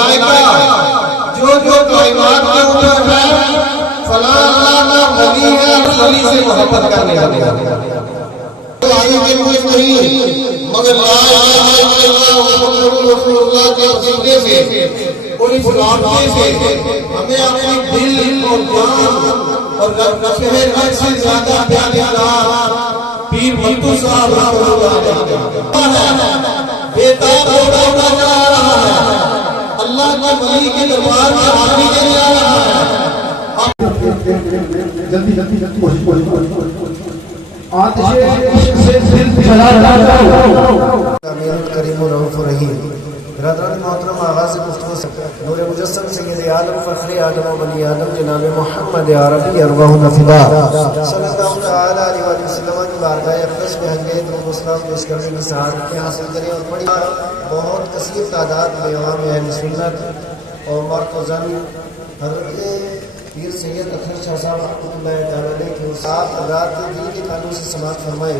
ملائکہ جو کائنات کے اوپر ہے فلاں اللہ کا ولی ہے، ولی سے محبت کرنے لگے تو آگے کے کچھ نہیں مگر لا الہ الا اللہ محمد رسول اللہ کے عقیدے سے اور اس عقیدے سے ہمیں اپنی دل اور جان اور رب سے زیادہ پیار پیر متو صاحب بیتاب ہوتا جا رہا ہے، اللہ کے ولی کے دربار میں حاضری دینے آ رہا ہے۔ جلدی آتش عشق سے دل جلا رہا کریم و رؤوف رحیم۔ برادران محترم، آغاز گفتگو سے نور مجسم سید عالم فخر آدم و بنی آدم جناب محمد عربی ارواح نفدا صلی اللہ تعالی علیہ وسلم کی بارگاہ اقدس میں ہنگے درود و سلام پیش کرنے کی سعادت حاصل کریں اور بڑی بہت کثیر تعداد میں عوام اہل سنت اور مرد و زن حضرت پیر سید اطہر شاہ صاحب رحمۃ اللہ تعالیٰ علیہ کے ساتھ رات کے دل کے قانون سے سماعت فرمائے۔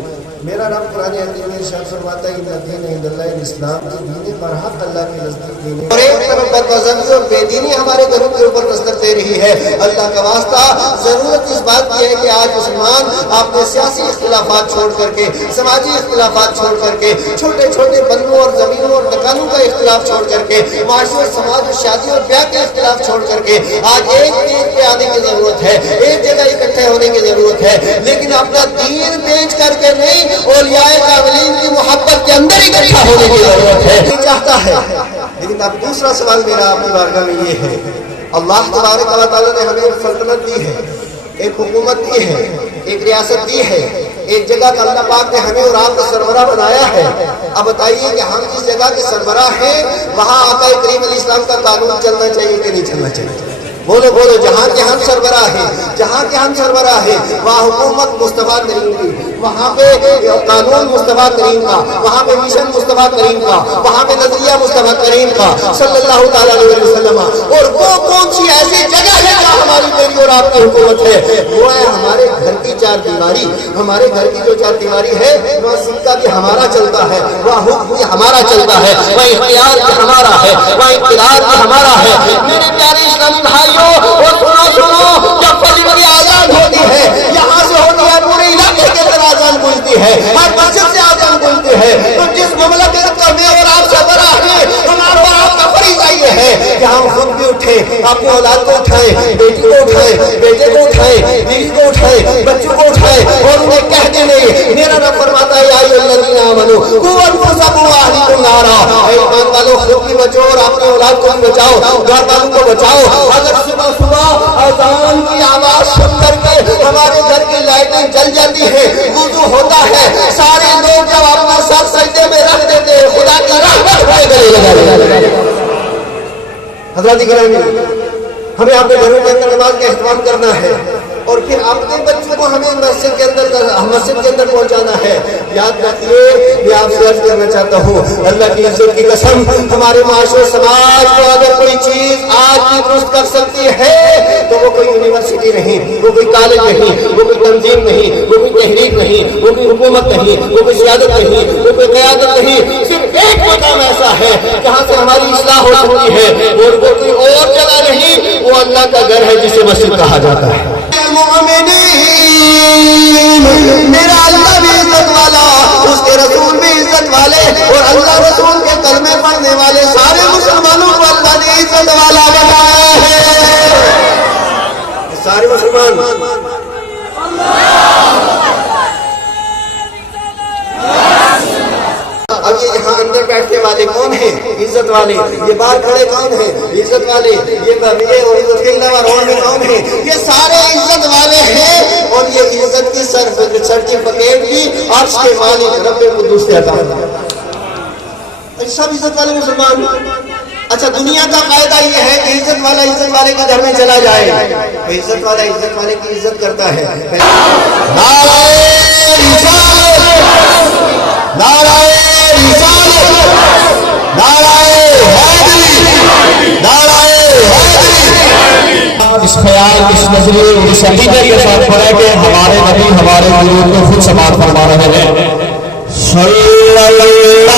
میرا رب قرآن حکیم میں ارشاد فرماتا ہے ان الدین عند اللہ الاسلام، دین برحق اللہ کے نزدیک دین اور ایک طرف بدمذہبی اور بے دینی ہمارے گھروں کے اوپر نظر دے رہی ہے۔ اللہ کا واسطہ ضرورت اس بات کی ہے کہ آج مسلمان اپنے سیاسی اختلافات چھوڑ کر کے، سماجی اختلافات چھوڑ کر کے، چھوٹے چھوٹے بندوں اور زمینوں اور مکانوں کا اختلاف چھوڑ کر کے، معاشرے اور سماج اور شادی اور بیاہ کے اختلاف چھوڑ کر کے آج ایک آنے کی ضرورت ہے، ایک جگہ اکٹھے ہونے کی ضرورت ہے، لیکن اپنا دین بیچ کر کے نہیں، اولیاء کاملین کی محبت کے اندر اکٹھا ہونے کی ضرورت ہے چاہتا ہے۔ لیکن اب دوسرا سوال میرا اپنی بارگاہ میں یہ ہے، اللہ تبارک و تعالیٰ نے ہمیں ایک سلطنت دی ہے، ایک حکومت دی ہے، ایک ریاست دی ہے، ایک جگہ کا اللہ پاک نے ہمیں اور آپ کو سربراہ بنایا ہے۔ اب بتائیے کہ ہم جس جگہ کے سربراہ ہیں وہاں آقا کریم علیہ السلام کا قانون چلنا چاہیے کہ نہیں چلنا چاہیے؟ بولو بولو، جہاں کے ہم سربراہ ہیں، جہاں کے ہم سربراہ ہیں وہاں حکومت مصطفیٰ کریم کی، وہاں پہ قانون مصطفیٰ کریم کا، وہاں پہ مشن مصطفیٰ کریم کا، وہاں پہ نظریہ مصطفیٰ کریم کا صلی اللہ تعالیٰ علیہ وسلم۔ اور وہ کون سی ایسی جگہ ہے جہاں ہماری میری اور آپ کی حکومت ہے؟ وہ ہے ہمارے گھر کی چار دیواری۔ ہمارے گھر کی جو چار دیواری ہے وہاں سکہ بھی ہمارا چلتا ہے، وہاں حکم بھی ہمارا چلتا ہے، وہاں اختیار بھی ہمارا ہے، وہاں اقتدار بھی ہمارا ہے۔ میرے پیارے اسلامی بھائیوں، اور سنو، جب فجر کی آذان ہوتی ہے یہاں سے ہوتی ہے پورے علاقے کے اندر آذان گونجتی ہے، ہر مسجد سے آذان گونجتی ہے۔ تو جس مملکت کا میں اور آپ سے بڑا ہے، ہمارا اور آپ کا فریضہ یہ ہے کہ ہم خود بھی اٹھیں، اپنے اولاد کو اٹھائیں، بیٹی کو اٹھائیں، بیٹے کو اٹھائیں، بیوی کو اٹھائیں، بچوں کو اٹھائیں اور انہیں کہہ دیں نہیں۔ میرا رب فرماتا ہے یا ایھا الذین آمنوا قوا انفسکم واہلیکم نارا، اے ایمان والو خود بھی بچو اور اپنے اولاد کو بھی بچاؤ، گھر والوں کو بچاؤ۔ اگر صبح اذان کی آواز سن کر کے ہمارے گھر کی لائٹیں جل جاتی ہیں، وضو ہوتا ہے، سارے لوگ جب اپنا سر سجدے میں رکھ دیتے ہیں، خدا کی رحمت ہوئے گلے لگا۔ حضرات گرامی، ہمیں اپنے گھروں کے اندر نماز کا اہتمام کرنا ہے اور پھر اپنے بچوں کو ہمیں مسجد کے اندر پہنچانا ہے۔ یاد رکھیے، میں آپ سے عرض کرنا چاہتا ہوں، اللہ کی عزت کی قسم، ہمارے معاشرے سماج کو اگر کوئی چیز آج بھی درست کر سکتی ہے تو وہ کوئی یونیورسٹی نہیں، وہ کوئی کالج نہیں، وہ کوئی تنظیم نہیں، وہ کوئی تحریک نہیں، وہ کوئی حکومت نہیں، وہ کوئی سیادت نہیں، وہ کوئی قیادت نہیں۔ صرف ایک مقام ایسا ہے جہاں سے ہماری اصلاح ہو سکتی ہے اور وہ کوئی اور جگہ نہیں، وہ اللہ کا گھر ہے جسے مسجد کہا جاتا ہے۔ میرا اللہ بھی عزت والا، اس کے رسول بھی عزت والے، اور اللہ رسول کے کلمے پڑھنے والے سارے مسلمانوں کو اللہ نے عزت والا بنایا ہے۔ سارے مسلمان اب یہ یہاں اندر بیٹھنے والے کون ہیں؟ عزت والے۔ یہ باہر کھڑے کون ہیں؟ عزت والے۔ یہ اور عزت کے علاوہ روڈ میں کون ہیں؟ یہ سارے عزت والے ہیں، اور یہ عزت کی سرٹیفکیٹ بھی عرش کے مالک رب قدوس سے عطا ہے۔ سب عزت والے مسلمان۔ اچھا، دنیا کا قاعدہ یہ ہے کہ عزت والا عزت والے کے گھر میں چلا جائے، عزت والا عزت والے کی عزت کرتا ہے۔ نعرہ رسالت، نعرہ رسالت، نعرہ حیدری، نعرہ حیدری۔ اس خیال، اس نظریے، اس عقیدے کے ساتھ پڑھے کہ ہمارے نبی ہمارے بزرگ کو خود سماعت فرما رہے ہیں۔ صلی اللہ علیہ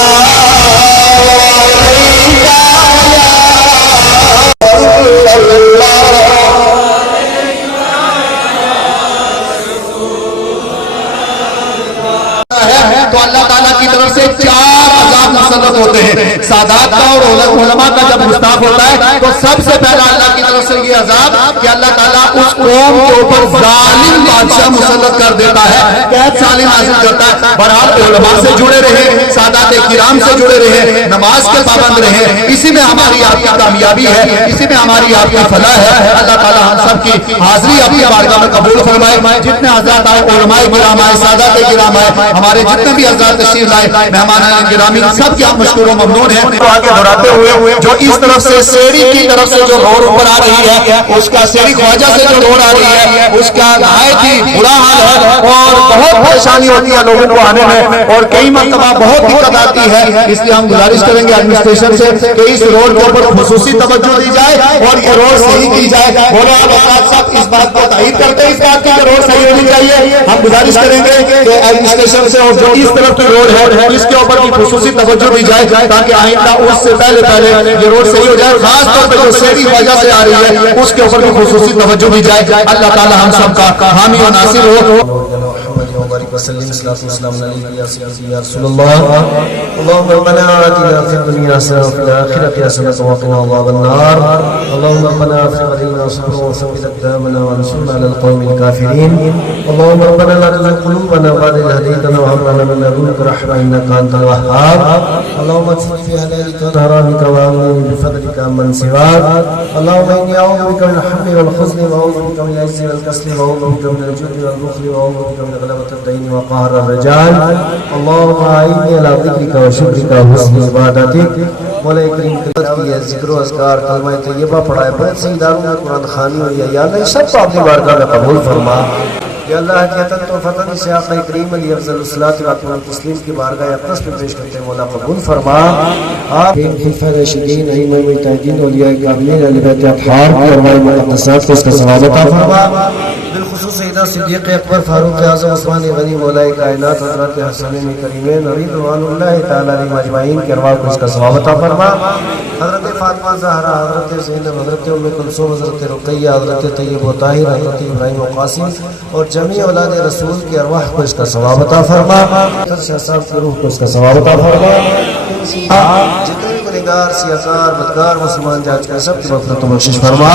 مسلط ہوتے ہیں. سادات کا اور علماء کا جب گستاخ ہوتا ہے تو سب سے پہلا اللہ کی طرف سے یہ عذاب کہ اللہ تعالیٰ اس قوم کے اوپر ظالم بادشاہ مسلط کر دیتا ہے, قید سالی حاصل کرتا ہے. بہرحال علماء سے جڑے رہے, سادات کرام سے جڑے رہے, نماز کے پابند رہے, اسی میں ہماری آپ کی کامیابی ہے, اسی میں ہماری آپ کی فلاح ہے. اللہ تعالیٰ ہم سب کی حاضری اپنی بارگاہ میں قبول فرمائے. جتنے حضرات آئے, علماء کرام آئے, سادات کرام آئے, ہمارے جتنے بھی حضرات تشریف لائے, مہمان گرامی, سب کی آپ مشکور و ممنون ہیں. آگے بڑھاتے ہوئے جو اس طرف سے سیڑھی کی طرف سے جو روڈ اوپر آ رہی ہے, اس کا سیڑھی خواجہ سے جو روڈ آ رہی ہے, اس کا نہایت ہی برا حال ہے اور بہت پریشانی ہوتی ہے لوگوں کو آنے میں, اور کئی مرتبہ بہت دقت آتی ہے. اس لیے ہم گزارش کریں گے ایڈمنسٹریشن سے کہ اس روڈ کے اوپر خصوصی توجہ دی جائے اور یہ روڈ صحیح کی جائے. بولے آپ حضرات صاحب اس بات کو تائید کرتے ہیں اس بات کی کہ روڈ صحیح ہونی چاہیے. ہم گزارش کریں گے کہ ایڈمنسٹریشن سے اور جو اس طرف کی روڈ ہے اس کے اوپر بھی خصوصی توجہ دی جائے تاکہ آئندہ اس سے پہلے یہ روڈ صحیح ہو جائے. خاص طور پہ جو سیڑھی وجہ سے آ رہی ہے اس کے اوپر بھی خصوصی توجہ دی جائے. اللہ تعالی ہم سب کا حامی و ناصر ہو. وسلم الصلاة والسلام عليك يا سيدي يا رسول الله. اللهم ربنا آتنا في الدنيا حسنة وفي الآخرة حسنة وقنا عذاب النار. اللهم ربنا افرغ علينا صبرا وثبت أقدامنا وانصرنا على القوم الكافرين. اللهم ربنا لا تزغ قلوبنا بعد إذ هديتنا وهب لنا من لدنك رحمة إنك أنت الوهاب. اللهم اكفني في حلالك وحرامك وأغنني بفضلك عمن سواك. اللهم إني أعوذ بك من الهم والحزن وأعوذ بك من العجز والكسل وأعوذ بك من الجبن والبخل وأعوذ بك من غلبة الدين وقهر الرجال. اللهم أعيني على ذكرك وشكرك وحسن عبادتك. مولا کریم کی ذکر و اذکار کلمہ طیبہ پڑھائے, بہت سے اداروں میں قرآن خوانی ہوئی ہے. یا اللہ سب کو اپنی بارگاہ میں قبول فرما. یا اللہ حقیقت و فتن سے آقا کریم علی افضل الصلاۃ و تسلیم کی بارگاہ اقدس میں پیش کرتے ہیں. مولا قبول فرما. آپ خلیفہ راشدین ائمہ مجتہدین اولیاء کرام اہل بیت اطہار کی ارواح مقدسات کو اس کا ثواب عطا فرما. بالخصوص سیدنا صدیق اکبر فاروق اعظم عثمان غنی مولا کائنات حضرت حسنین کریمین رضوان اللہ تعالی علیہم اجمعین کی ارواح کو اس کا ثواب عطا فرما. حضرت فاطمہ زہرا, حضرت زینب, حضرت ام کلثوم, حضرت رقیہ, حضرت طیب و طاہر, حضرت ابراہیم و قاسم اور جمیع اولاد رسول کی ارواح کو اس کا ثواب عطا فرما. صاحب کی روح کو اس کا ثواب عطا فرما. جتنے بھی گنہگار, سیاکار, بدکار مسلمان جا چکے سب کی مغفرت و بخشش فرما.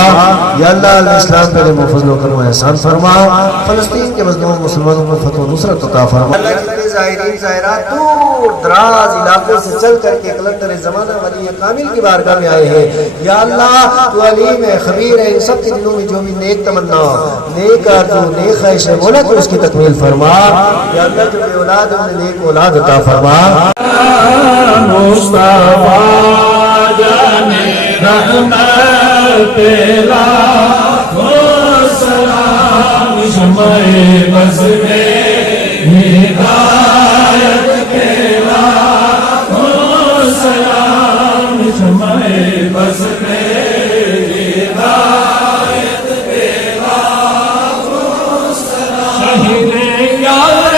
یا اللہ اسلام پہ علم و فضل و کرم و احسان فرما. فلسطین کے مظلوم مسلمانوں کو فتح و نصرت عطا فرما. اللہ جتنے ظاہرین ظاہرات دور دراز علاقوں سے چل کر کے کلندر زمانہ ولی کامل کی بارگاہ میں آئے ہیں. یا اللہ تو علیم ہے, خبیر ہے, ان سب کے دلوں میں جو بھی نیک تمنا, نیک آرزو, نیک خواہش ہے, مولا تو اس کی تکمیل فرما. یا اللہ جو بے اولاد انہیں نیک اولاد عطا فرما. مصطفیٰ جانے رحمت تیرا سلام شمع بز میں ہدایت تیرا سلام شمع بز میں ہدایت تیرا شہید یار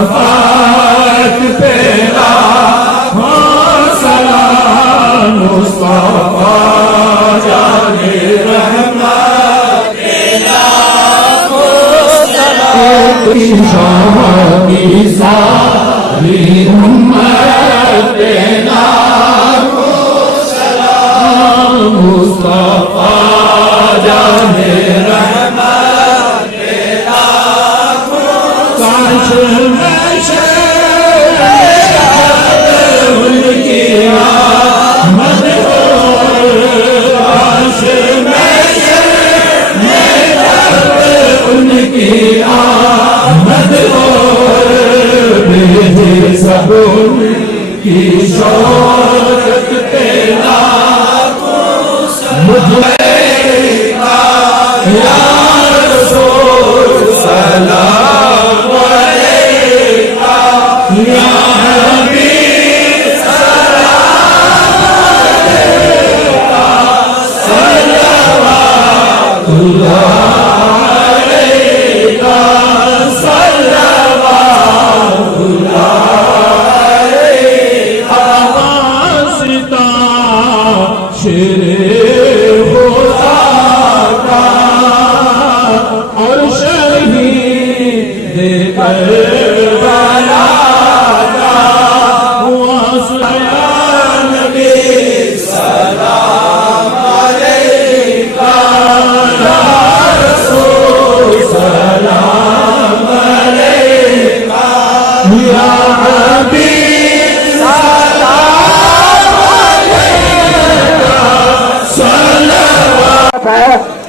شفاعت تیرا ہو سلام مصطفیٰ جانے رحمت تیرا ہو سلام شاہ کی ساری امت تیرا ہو سلام مصطفیٰ جانے رحمت تیرا ہو سلام. سب کی شوقت تیرا مجھے یا رسول سلام علیکہ یا حبیب سلام علیکہ صلوات اللہ علیکہ صلوات اللہ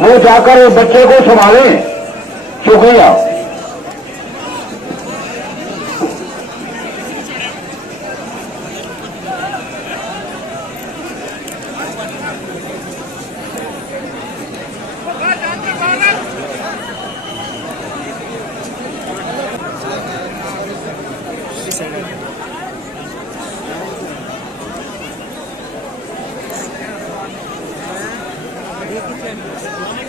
وہ جا کر اس بچے کو سنبھالیں. شکریہ. Thank you.